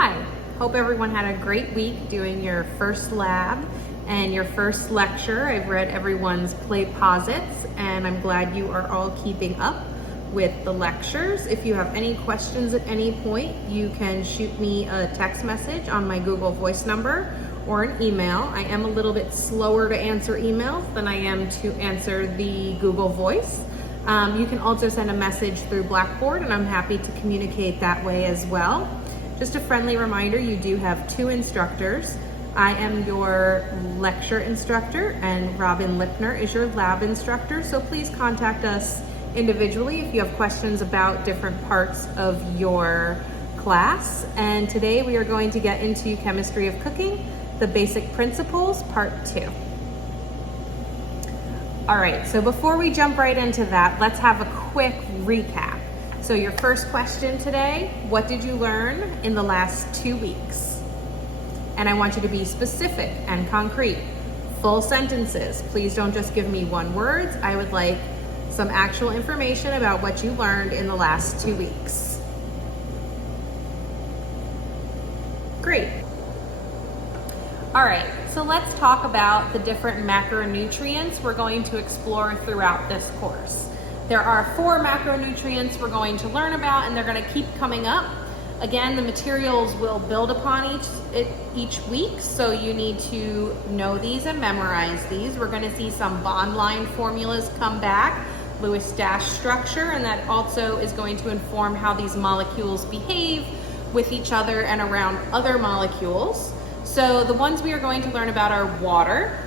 Hi, hope everyone had a great week doing your first lab and your first lecture. I've read everyone's play posits and I'm glad you are all keeping up with the lectures. If you have any questions at any point, you can shoot me a text message on my Google Voice number or an email. I am a little bit slower to answer emails than I am to answer the Google Voice. You can also send a message through Blackboard and I'm happy to communicate that way as well. Just a friendly reminder, you do have two instructors. I am your lecture instructor and Robin Lipner is your lab instructor. So please contact us individually if you have questions about different parts of your class. And today we are going to get into Chemistry of Cooking, the Basic Principles, Part 2. All right, so before we jump right into that, let's have a quick recap. So your first question today, what did you learn in the last 2 weeks? And I want you to be specific and concrete. Full sentences. Please don't just give me one word. I would like some actual information about what you learned in the last 2 weeks. Great. All right, so let's talk about the different macronutrients we're going to explore throughout this course. There are 4 macronutrients we're going to learn about and they're going to keep coming up. Again, the materials will build upon each week, so you need to know these and memorize these. We're going to see some bond line formulas come back, Lewis-Dash structure, and that also is going to inform how these molecules behave with each other and around other molecules. So the ones we are going to learn about are water,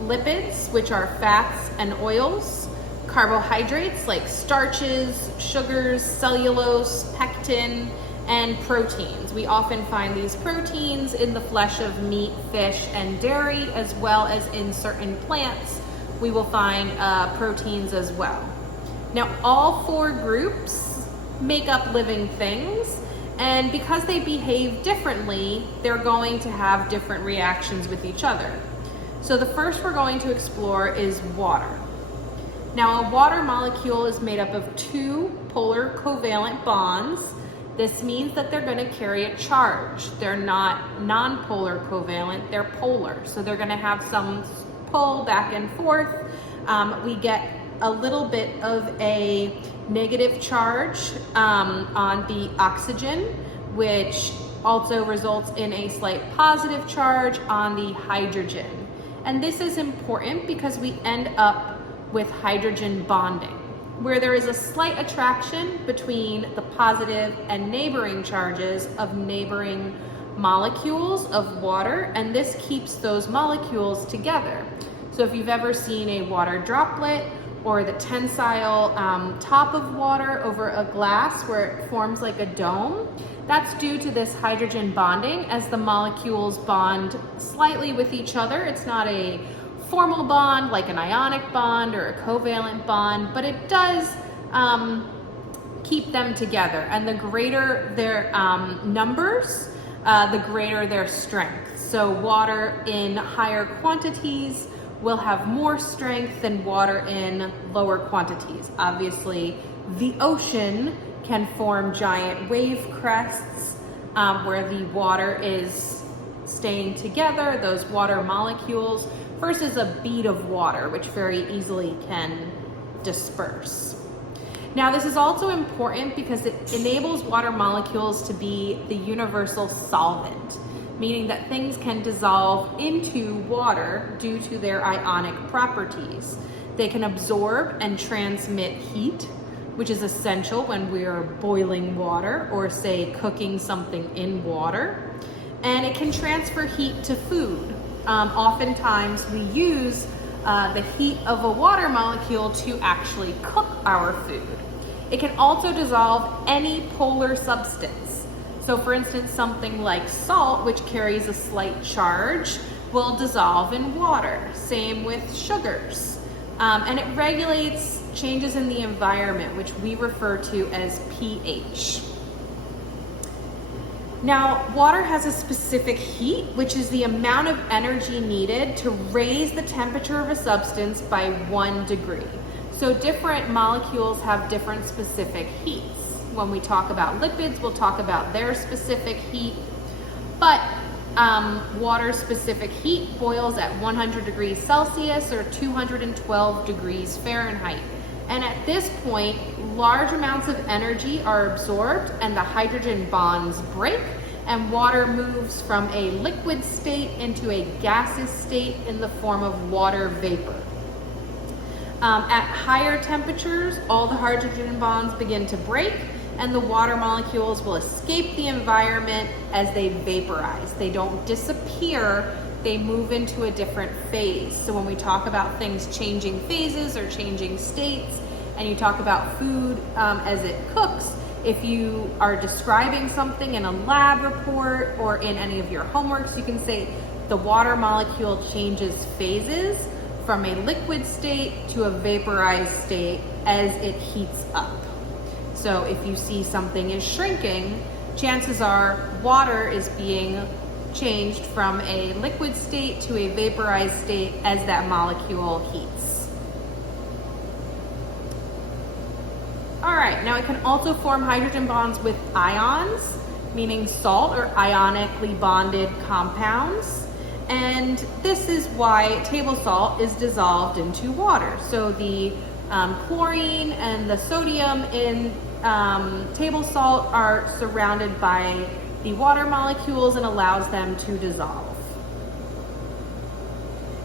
lipids, which are fats and oils, carbohydrates like starches, sugars, cellulose, pectin, and proteins. We often find these proteins in the flesh of meat, fish, and dairy, as well as in certain plants. We will find proteins as well. Now, all 4 groups make up living things, and because they behave differently, they're going to have different reactions with each other. So the first we're going to explore is water. Now, a water molecule is made up of 2 polar covalent bonds. This means that they're going to carry a charge. They're not non-polar covalent, they're polar. So they're going to have some pull back and forth. We get a little bit of a negative charge on the oxygen, which also results in a slight positive charge on the hydrogen. And this is important because we end up with hydrogen bonding, where there is a slight attraction between the positive and neighboring charges of neighboring molecules of water, and this keeps those molecules together. So if you've ever seen a water droplet or the tensile top of water over a glass where it forms like a dome, that's due to this hydrogen bonding as the molecules bond slightly with each other. It's not a formal bond like an ionic bond or a covalent bond, but it does keep them together. And the greater their numbers, the greater their strength. So water in higher quantities will have more strength than water in lower quantities. Obviously, the ocean can form giant wave crests where the water is staying together, those water molecules, versus a bead of water, which very easily can disperse. Now, this is also important because it enables water molecules to be the universal solvent, meaning that things can dissolve into water due to their ionic properties. They can absorb and transmit heat, which is essential when we are boiling water or say cooking something in water. And it can transfer heat to food. Oftentimes we use the heat of a water molecule to actually cook our food. It can also dissolve any polar substance. So for instance, something like salt, which carries a slight charge, will dissolve in water. Same with sugars. And it regulates changes in the environment, which we refer to as pH. Now, water has a specific heat, which is the amount of energy needed to raise the temperature of a substance by 1 degree. So different molecules have different specific heats. When we talk about lipids, we'll talk about their specific heat. But water specific heat boils at 100 degrees Celsius or 212 degrees Fahrenheit. And at this point, large amounts of energy are absorbed and the hydrogen bonds break, and water moves from a liquid state into a gaseous state in the form of water vapor. At higher temperatures, all the hydrogen bonds begin to break, and the water molecules will escape the environment as they vaporize. They don't disappear, they move into a different phase. So when we talk about things changing phases or changing states, and you talk about food as it cooks, if you are describing something in a lab report or in any of your homeworks, you can say the water molecule changes phases from a liquid state to a vaporized state as it heats up. So if you see something is shrinking, chances are water is being changed from a liquid state to a vaporized state as that molecule heats. All right, now it can also form hydrogen bonds with ions, meaning salt or ionically bonded compounds. And this is why table salt is dissolved into water. So the chlorine and the sodium in table salt are surrounded by the water molecules and allows them to dissolve.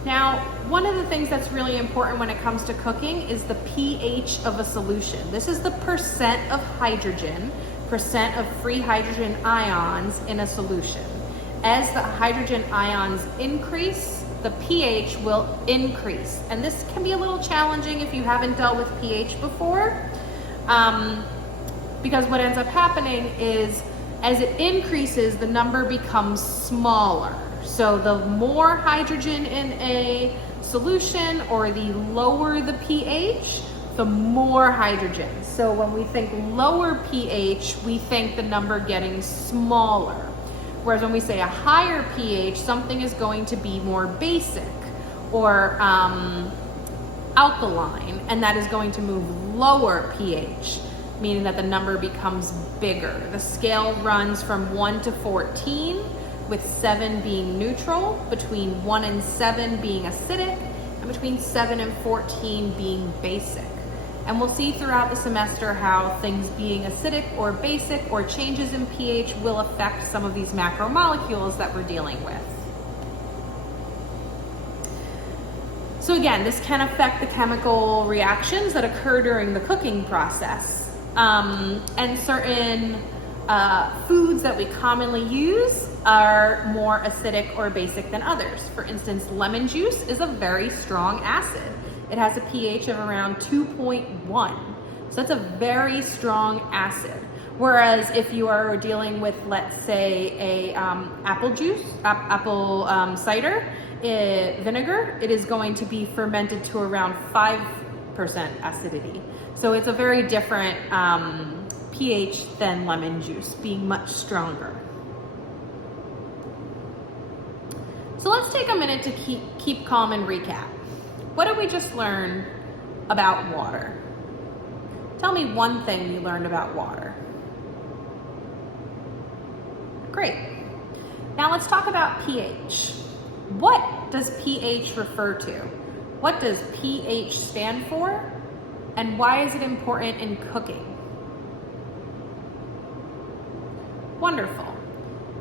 Now, one of the things that's really important when it comes to cooking is the pH of a solution. This is the percent of hydrogen, percent of free hydrogen ions in a solution. As the hydrogen ions increase, the pH will increase. And this can be a little challenging if you haven't dealt with pH before, because what ends up happening is as it increases, the number becomes smaller. So the more hydrogen in a solution or the lower the pH, the more hydrogen. So when we think lower pH, we think the number getting smaller. Whereas when we say a higher pH, something is going to be more basic or alkaline, and that is going to move lower pH, meaning that the number becomes bigger. The scale runs from 1 to 14, with 7 being neutral, between 1 and 7 being acidic, and between 7 and 14 being basic. And we'll see throughout the semester how things being acidic or basic or changes in pH will affect some of these macromolecules that we're dealing with. So again, this can affect the chemical reactions that occur during the cooking process. And certain foods that we commonly use are more acidic or basic than others. For instance, lemon juice is a very strong acid. It has a pH of around 2.1. So that's a very strong acid. Whereas if you are dealing with, let's say, a apple cider vinegar, it is going to be fermented to around 5% acidity. So it's a very different pH than lemon juice, being much stronger. So let's take a minute to keep calm and recap. What did we just learn about water? Tell me one thing you learned about water. Great. Now let's talk about pH. What does pH refer to? What does pH stand for? And why is it important in cooking? Wonderful.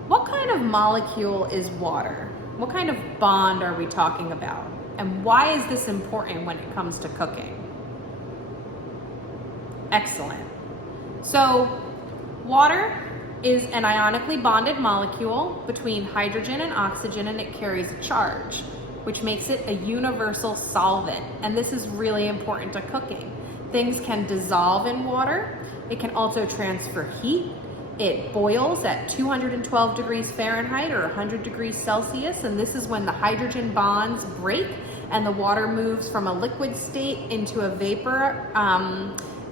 What kind of molecule is water? What kind of bond are we talking about? And why is this important when it comes to cooking? Excellent. So, water is an ionically bonded molecule between hydrogen and oxygen, and it carries a charge, which makes it a universal solvent. And this is really important to cooking. Things can dissolve in water. It can also transfer heat. It boils at 212 degrees Fahrenheit or 100 degrees Celsius, and this is when the hydrogen bonds break and the water moves from a liquid state into a vapor.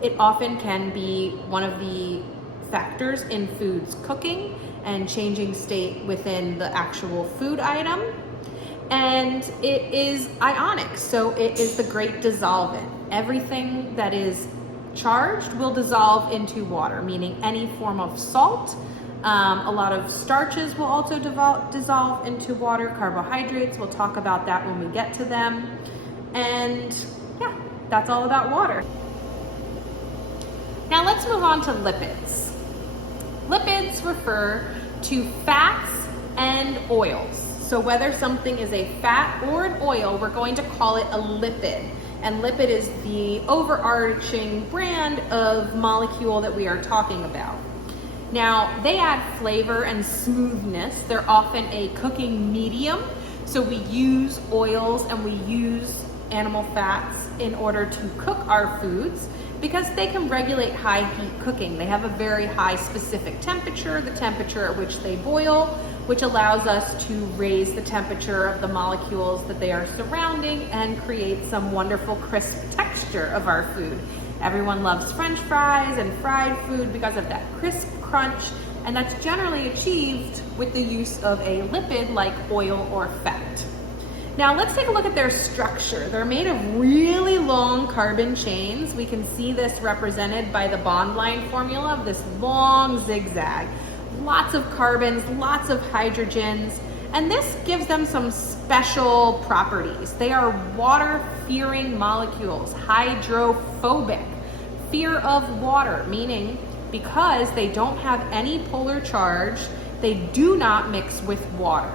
It often can be one of the factors in foods cooking and changing state within the actual food item. And it is ionic, so it is the great dissolvent. Everything that is charged will dissolve into water, meaning any form of salt. A lot of starches will also dissolve into water. Carbohydrates, we'll talk about that when we get to them. And yeah, that's all about water. Now let's move on to lipids. Lipids refer to fats and oils. So whether something is a fat or an oil, we're going to call it a lipid. And lipid is the overarching brand of molecule that we are talking about. Now, they add flavor and smoothness. They're often a cooking medium. So we use oils and we use animal fats in order to cook our foods because they can regulate high heat cooking. They have a very high specific temperature, the temperature at which they boil, which allows us to raise the temperature of the molecules that they are surrounding and create some wonderful crisp texture of our food. Everyone loves French fries and fried food because of that crisp crunch, and that's generally achieved with the use of a lipid like oil or fat. Now let's take a look at their structure. They're made of really long carbon chains. We can see this represented by the bond line formula of this long zigzag. Lots of carbons, lots of hydrogens, and this gives them some special properties. They are water-fearing molecules, hydrophobic, fear of water, meaning because they don't have any polar charge, they do not mix with water.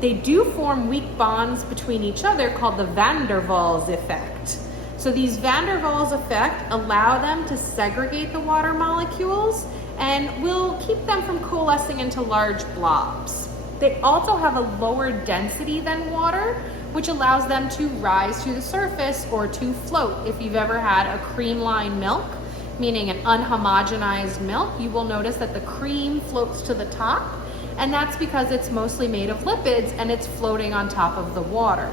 They do form weak bonds between each other called the van der Waals effect. So these van der Waals effect allow them to segregate the water molecules and will keep them from coalescing into large blobs. They also have a lower density than water, which allows them to rise to the surface or to float. If you've ever had a cream-lined milk, meaning an unhomogenized milk, you will notice that the cream floats to the top, and that's because it's mostly made of lipids and it's floating on top of the water.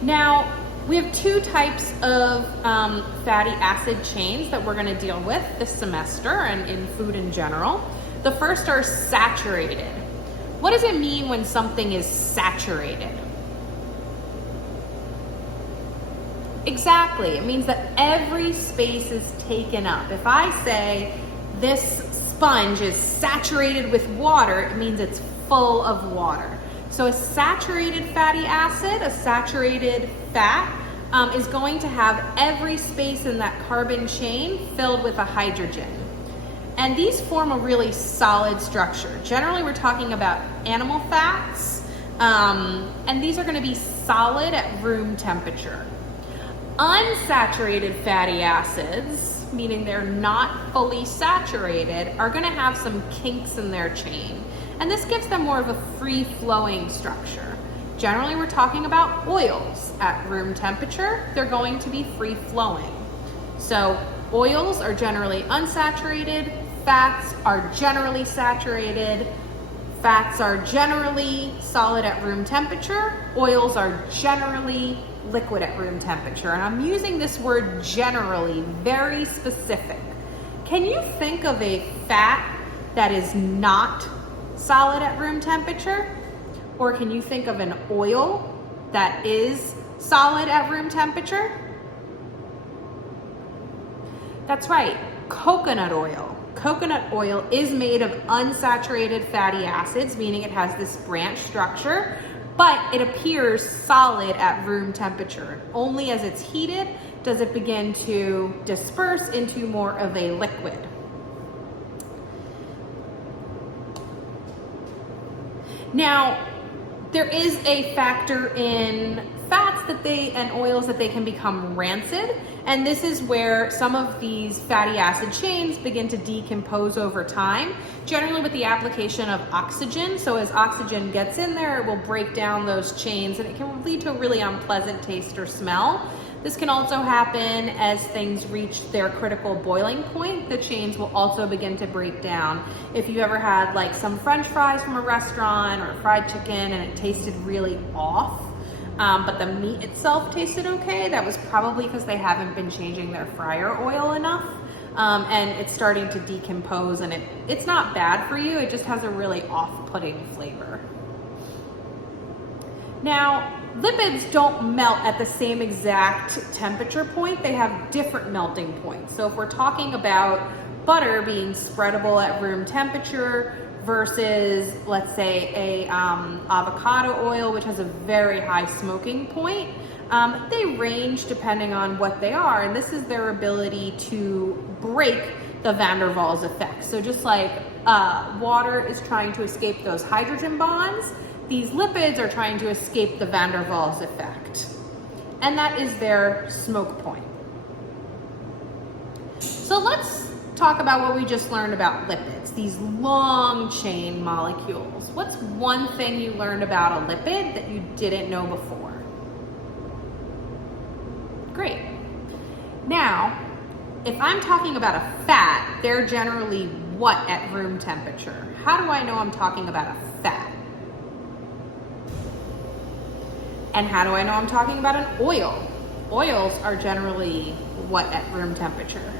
Now, we have two types of fatty acid chains that we're going to deal with this semester and in food in general. The first are saturated. What does it mean when something is saturated? Exactly, it means that every space is taken up. If I say this sponge is saturated with water, it means it's full of water. So a saturated fatty acid, a saturated fat, is going to have every space in that carbon chain filled with a hydrogen. And these form a really solid structure. Generally, we're talking about animal fats, and these are going to be solid at room temperature. Unsaturated fatty acids, meaning they're not fully saturated, are going to have some kinks in their chain. And this gives them more of a free-flowing structure. Generally, we're talking about oils. At room temperature, they're going to be free-flowing. So oils are generally unsaturated, fats are generally saturated, fats are generally solid at room temperature, oils are generally liquid at room temperature. And I'm using this word generally, very specific. Can you think of a fat that is not solid at room temperature? Or can you think of an oil that is solid at room temperature? That's right, coconut oil. Coconut oil is made of unsaturated fatty acids, meaning it has this branch structure, but it appears solid at room temperature. Only as it's heated does it begin to disperse into more of a liquid. Now, there is a factor in fats and oils that they can become rancid, and this is where some of these fatty acid chains begin to decompose over time, generally with the application of oxygen. So as oxygen gets in there, it will break down those chains and it can lead to a really unpleasant taste or smell. This can also happen as things reach their critical boiling point. The chains will also begin to break down. If you ever had like some French fries from a restaurant or fried chicken and it tasted really off, but the meat itself tasted okay, that was probably because they haven't been changing their fryer oil enough. And it's starting to decompose, and it's not bad for you, it just has a really off-putting flavor. Now, lipids don't melt at the same exact temperature point. They have different melting points. So if we're talking about butter being spreadable at room temperature versus, let's say, a avocado oil, which has a very high smoking point, they range depending on what they are, and this is their ability to break the van der Waals effect. So just like water is trying to escape those hydrogen bonds, these lipids are trying to escape the van der Waals effect. And that is their smoke point. So let's talk about what we just learned about lipids, these long chain molecules. What's one thing you learned about a lipid that you didn't know before? Great. Now, if I'm talking about a fat, they're generally what at room temperature? How do I know I'm talking about a fat? And how do I know I'm talking about an oil? Oils are generally what at room temperature?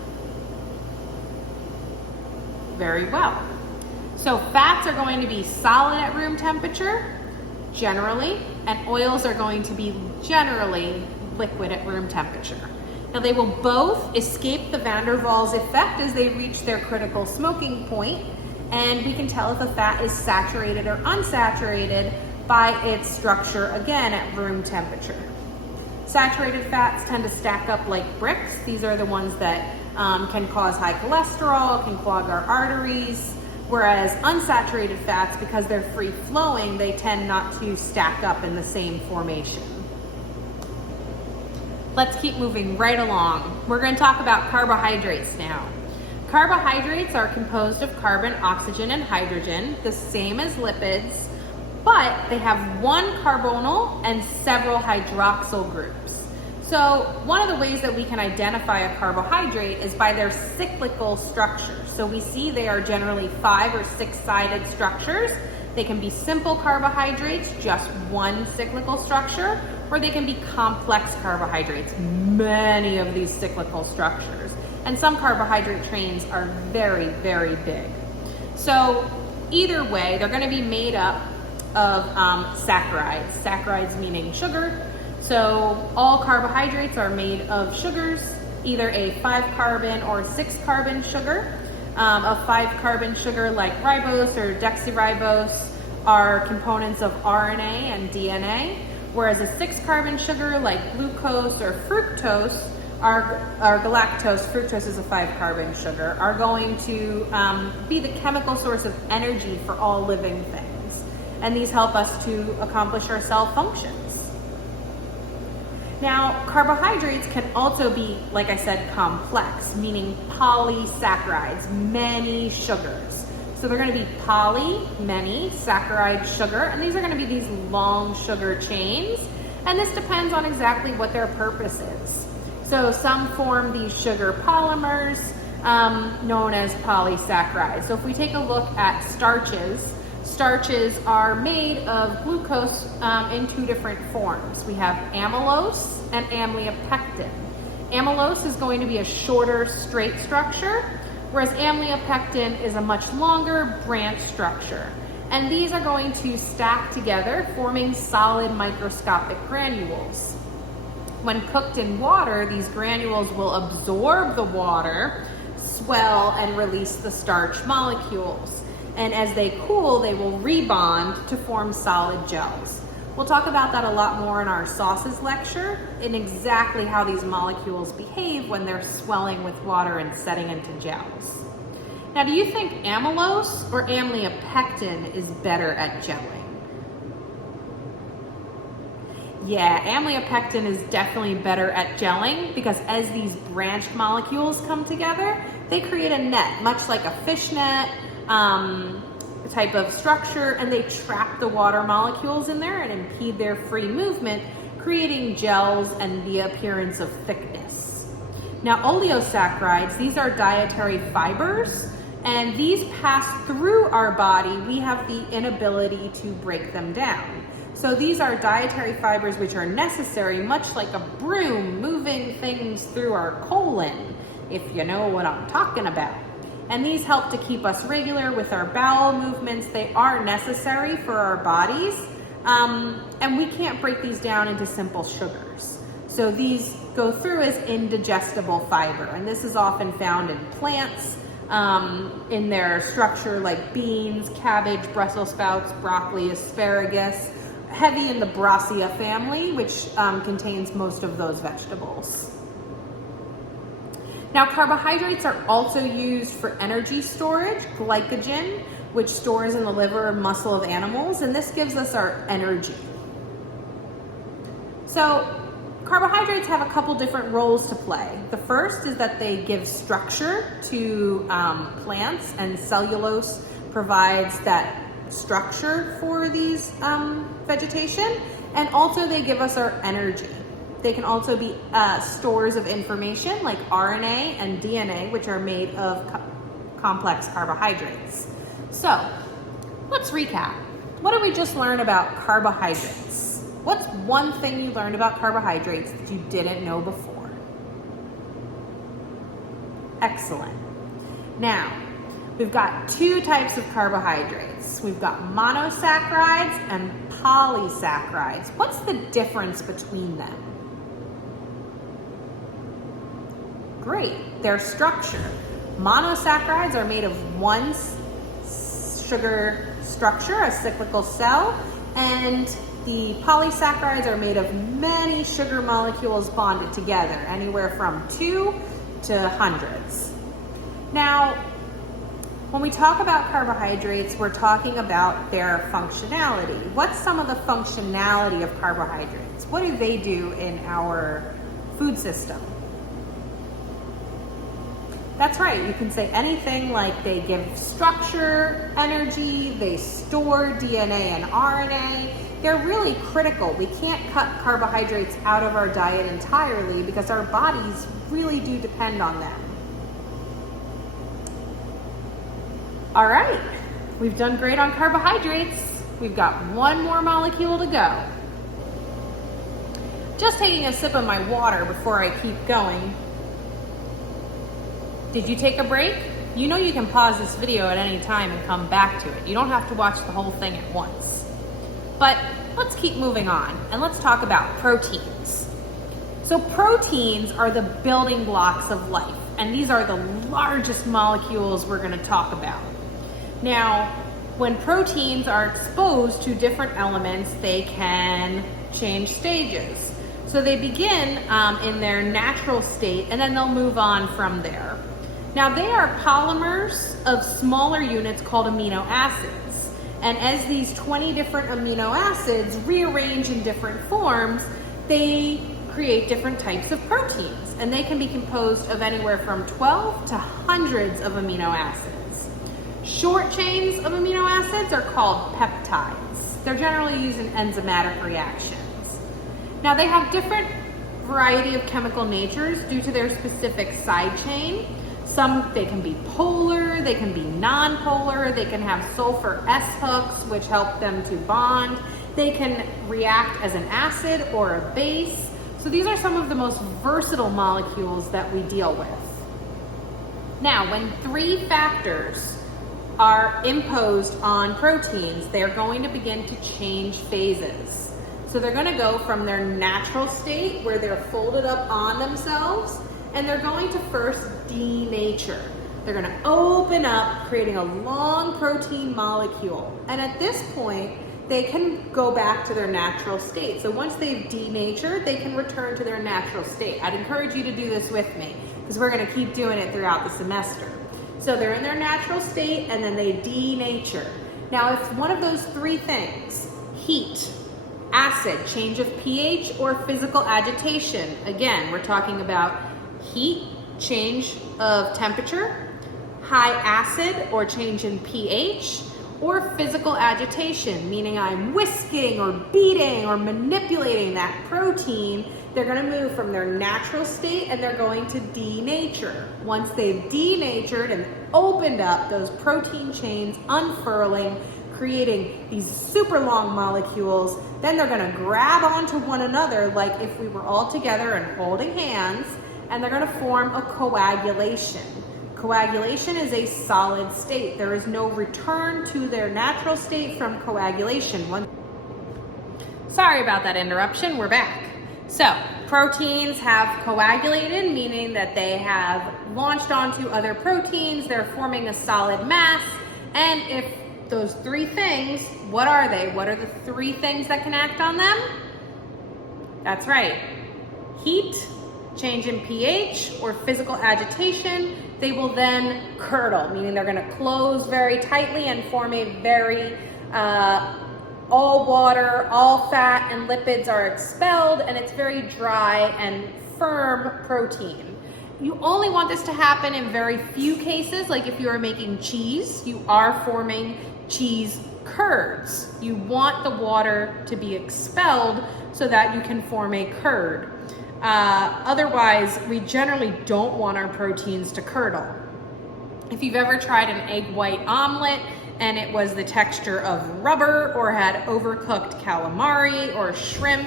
Very well. So fats are going to be solid at room temperature, generally, and oils are going to be generally liquid at room temperature. Now they will both escape the van der Waals effect as they reach their critical smoking point, and we can tell if a fat is saturated or unsaturated by its structure, again, at room temperature. Saturated fats tend to stack up like bricks. These are the ones that can cause high cholesterol, can clog our arteries, whereas unsaturated fats, because they're free flowing, they tend not to stack up in the same formation. Let's keep moving right along. We're going to talk about carbohydrates now. Carbohydrates are composed of carbon, oxygen, and hydrogen, the same as lipids, but they have one carbonyl and several hydroxyl groups. So one of the ways that we can identify a carbohydrate is by their cyclical structure. So we see they are generally 5 or 6-sided structures. They can be simple carbohydrates, just one cyclical structure, or they can be complex carbohydrates, many of these cyclical structures. And some carbohydrate trains are very, very big. So either way, they're going to be made up of saccharides. Saccharides meaning sugar. So all carbohydrates are made of sugars, either a 5-carbon or 6-carbon sugar. A 5-carbon sugar like ribose or deoxyribose are components of RNA and DNA, whereas a 6-carbon sugar like glucose or fructose are galactose, fructose is a 5-carbon sugar, are going to be the chemical source of energy for all living things. And these help us to accomplish our cell functions. Now, carbohydrates can also be, like I said, complex, meaning polysaccharides, many sugars. So they're going to be poly, many, saccharide, sugar, and these are going to be these long sugar chains, and this depends on exactly what their purpose is. So some form these sugar polymers known as polysaccharides. So if we take a look at starches, starches are made of glucose in 2 different forms. We have amylose and amylopectin. Amylose is going to be a shorter, straight structure, whereas amylopectin is a much longer branch structure. And these are going to stack together, forming solid microscopic granules. When cooked in water, these granules will absorb the water, swell, and release the starch molecules. And as they cool, they will rebond to form solid gels. We'll talk about that a lot more in our sauces lecture, in exactly how these molecules behave when they're swelling with water and setting into gels. Now, do you think amylose or amylopectin is better at gelling? Yeah, amylopectin is definitely better at gelling because as these branched molecules come together, they create a net, much like a fishnet type of structure, and they trap the water molecules in there and impede their free movement, creating gels and the appearance of thickness. Now, oleosaccharides, these are dietary fibers, and these pass through our body. We have the inability to break them down. So these are dietary fibers which are necessary, much like a broom moving things through our colon, if you know what I'm talking about. And these help to keep us regular with our bowel movements. They are necessary for our bodies, And we can't break these down into simple sugars. So these go through as indigestible fiber, and this is often found in plants, in their structure like beans, cabbage, Brussels sprouts, broccoli, asparagus, heavy in the Brassica family, which contains most of those vegetables. Now, carbohydrates are also used for energy storage, glycogen, which stores in the liver and muscle of animals, and this gives us our energy. So, carbohydrates have a couple different roles to play. The first is that they give structure to plants, and cellulose provides that structure for these vegetation, and also they give us our energy. They can also be stores of information like RNA and DNA, which are made of complex carbohydrates. So, let's recap. What did we just learn about carbohydrates? What's one thing you learned about carbohydrates that you didn't know before? Excellent. Now, we've got two types of carbohydrates. We've got monosaccharides and polysaccharides. What's the difference between them? Great, their structure. Monosaccharides are made of one sugar structure, a cyclical cell, and the polysaccharides are made of many sugar molecules bonded together, anywhere from 2 to hundreds. Now, when we talk about carbohydrates, we're talking about their functionality. What's some of the functionality of carbohydrates? What do they do in our food system? That's right, you can say anything like they give structure, energy, they store DNA and RNA. They're really critical. We can't cut carbohydrates out of our diet entirely because our bodies really do depend on them. All right, we've done great on carbohydrates. We've got one more molecule to go. Just taking a sip of my water before I keep going. Did you take a break? You know you can pause this video at any time and come back to it. You don't have to watch the whole thing at once. But let's keep moving on and let's talk about proteins. So proteins are the building blocks of life, and these are the largest molecules we're going to talk about. Now, when proteins are exposed to different elements, they can change stages. So they begin in their natural state, and then they'll move on from there. Now, they are polymers of smaller units called amino acids. And as these 20 different amino acids rearrange in different forms, they create different types of proteins. And they can be composed of anywhere from 12 to hundreds of amino acids. Short chains of amino acids are called peptides. They're generally used in enzymatic reactions. Now, they have different variety of chemical natures due to their specific side chain. They can be polar, they can be non-polar, they can have sulfur S hooks, which help them to bond. They can react as an acid or a base. So these are some of the most versatile molecules that we deal with. Now, when three factors are imposed on proteins, they're going to begin to change phases. So they're going to go from their natural state, where they're folded up on themselves, and they're going to first denature. They're going to open up, creating a long protein molecule. And at this point, they can go back to their natural state. So once they've denatured, they can return to their natural state. I'd encourage you to do this with me, because we're going to keep doing it throughout the semester. So they're in their natural state, and then they denature. Now, if one of those three things, heat, acid, change of pH, or physical agitation, again, we're talking about heat, change of temperature, high acid or change in pH, or physical agitation, meaning I'm whisking or beating or manipulating that protein, they're going to move from their natural state and they're going to denature. Once they've denatured and opened up, those protein chains unfurling, creating these super long molecules, then they're going to grab onto one another like if we were all together and holding hands, and they're going to form a coagulation. Coagulation is a solid state. There is no return to their natural state from coagulation. Sorry about that interruption, we're back. So, proteins have coagulated, meaning that they have launched onto other proteins, they're forming a solid mass, and if those three things, what are they? What are the three things that can act on them? That's right. Heat, change in pH, or physical agitation. They will then curdle, meaning they're gonna close very tightly and form a very all water, all fat and lipids are expelled, and it's very dry and firm protein. You only want this to happen in very few cases, like if you are making cheese, you are forming cheese curds. You want the water to be expelled so that you can form a curd. Otherwise, we generally don't want our proteins to curdle. If you've ever tried an egg white omelet, and it was the texture of rubber or had overcooked calamari or shrimp,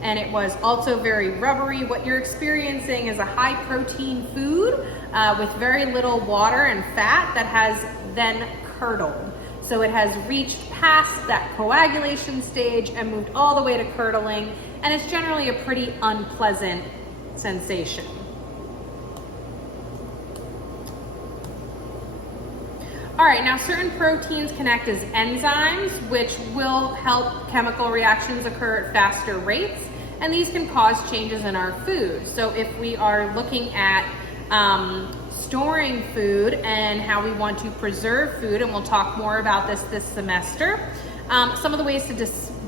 and it was also very rubbery, what you're experiencing is a high protein food with very little water and fat that has then curdled. So it has reached past that coagulation stage and moved all the way to curdling, and it's generally a pretty unpleasant sensation. All right, now certain proteins can act as enzymes, which will help chemical reactions occur at faster rates, and these can cause changes in our food. So if we are looking at storing food and how we want to preserve food, and we'll talk more about this semester, some of the ways to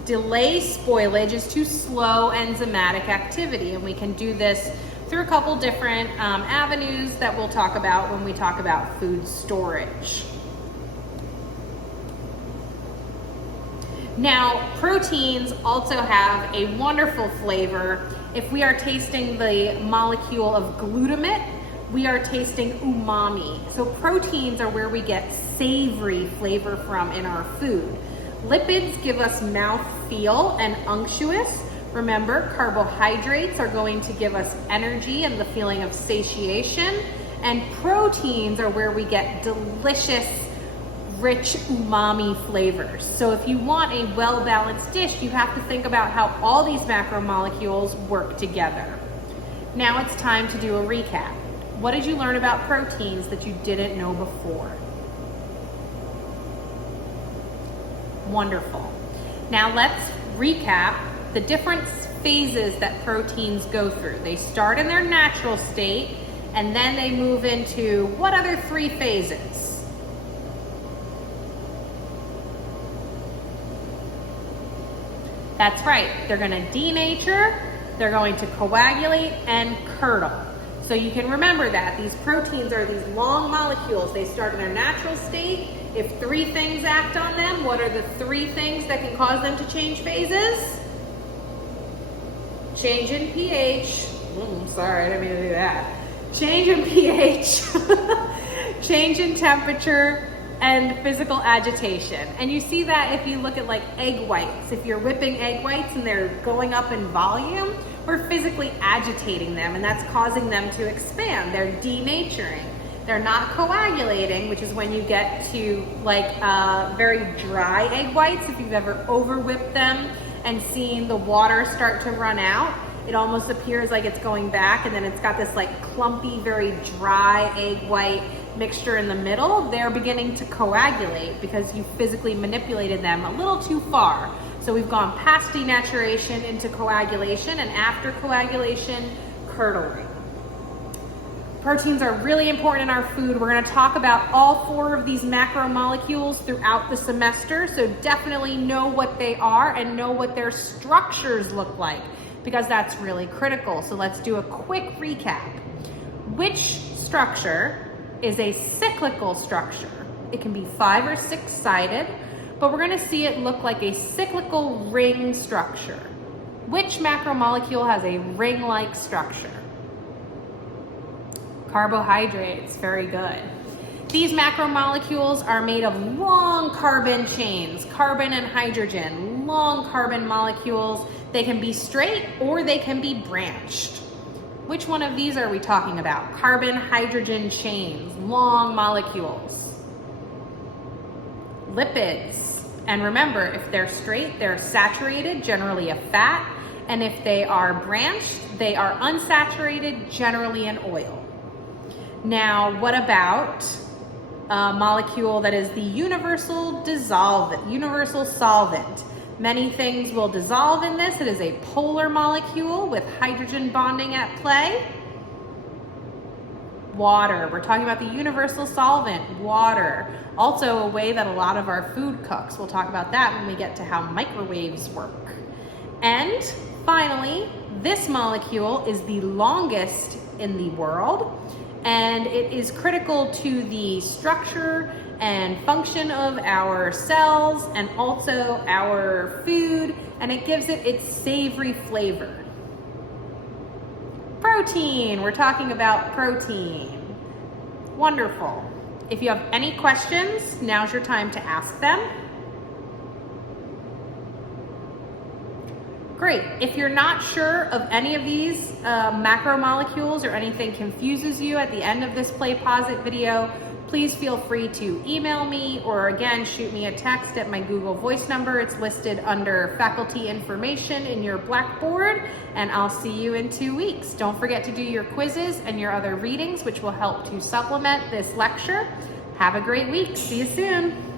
delay spoilage is to slow enzymatic activity, and we can do this through a couple different avenues that we'll talk about when we talk about food storage. Now, proteins also have a wonderful flavor. If we are tasting the molecule of glutamate, we are tasting umami. So proteins are where we get savory flavor from in our food. Lipids give us mouthfeel and unctuous. Remember, carbohydrates are going to give us energy and the feeling of satiation. And proteins are where we get delicious, rich umami flavors. So if you want a well-balanced dish, you have to think about how all these macromolecules work together. Now it's time to do a recap. What did you learn about proteins that you didn't know before? Wonderful. Now let's recap the different phases that proteins go through. They start in their natural state, and then they move into what other three phases? That's right, they're gonna denature, they're going to coagulate and curdle. So you can remember that these proteins are these long molecules. They start in their natural state. If three things act on them, what are the three things that can cause them to change phases? Change in pH. Sorry, I didn't mean to do that. Change in pH, change in temperature, and physical agitation. And you see that if you look at like egg whites. If you're whipping egg whites and they're going up in volume, we're physically agitating them, and that's causing them to expand. They're denaturing. They're not coagulating, which is when you get to like very dry egg whites. If you've ever over whipped them and seen the water start to run out, it almost appears like it's going back, and then it's got this like clumpy, very dry egg white mixture in the middle. They're beginning to coagulate because you physically manipulated them a little too far. So we've gone past denaturation into coagulation, and after coagulation, curdling. Proteins are really important in our food. We're going to talk about all four of these macromolecules throughout the semester, so definitely know what they are and know what their structures look like, because that's really critical. So let's do a quick recap. Which structure is a cyclical structure? It can be 5 or 6 sided, but we're going to see it look like a cyclical ring structure. Which macromolecule has a ring-like structure? Carbohydrates, very good. These macromolecules are made of long carbon chains, carbon and hydrogen, long carbon molecules. They can be straight or they can be branched. Which one of these are we talking about? Carbon-hydrogen chains, long molecules. Lipids. And remember, if they're straight, they're saturated, generally a fat. And if they are branched, they are unsaturated, generally an oil. Now, what about a molecule that is the universal solvent? Many things will dissolve in this. It is a polar molecule with hydrogen bonding at play. Water. We're talking about the universal solvent, water. Also a way that a lot of our food cooks. We'll talk about that when we get to how microwaves work. And finally, this molecule is the longest in the world, and it is critical to the structure and function of our cells and also our food, and it gives it its savory flavor. Protein. We're talking about protein. Wonderful. If you have any questions, now's your time to ask them. Great. If you're not sure of any of these macromolecules or anything confuses you at the end of this PlayPosit video, please feel free to email me or again, shoot me a text at my Google Voice number. It's listed under faculty information in your Blackboard, and I'll see you in 2 weeks. Don't forget to do your quizzes and your other readings, which will help to supplement this lecture. Have a great week. See you soon.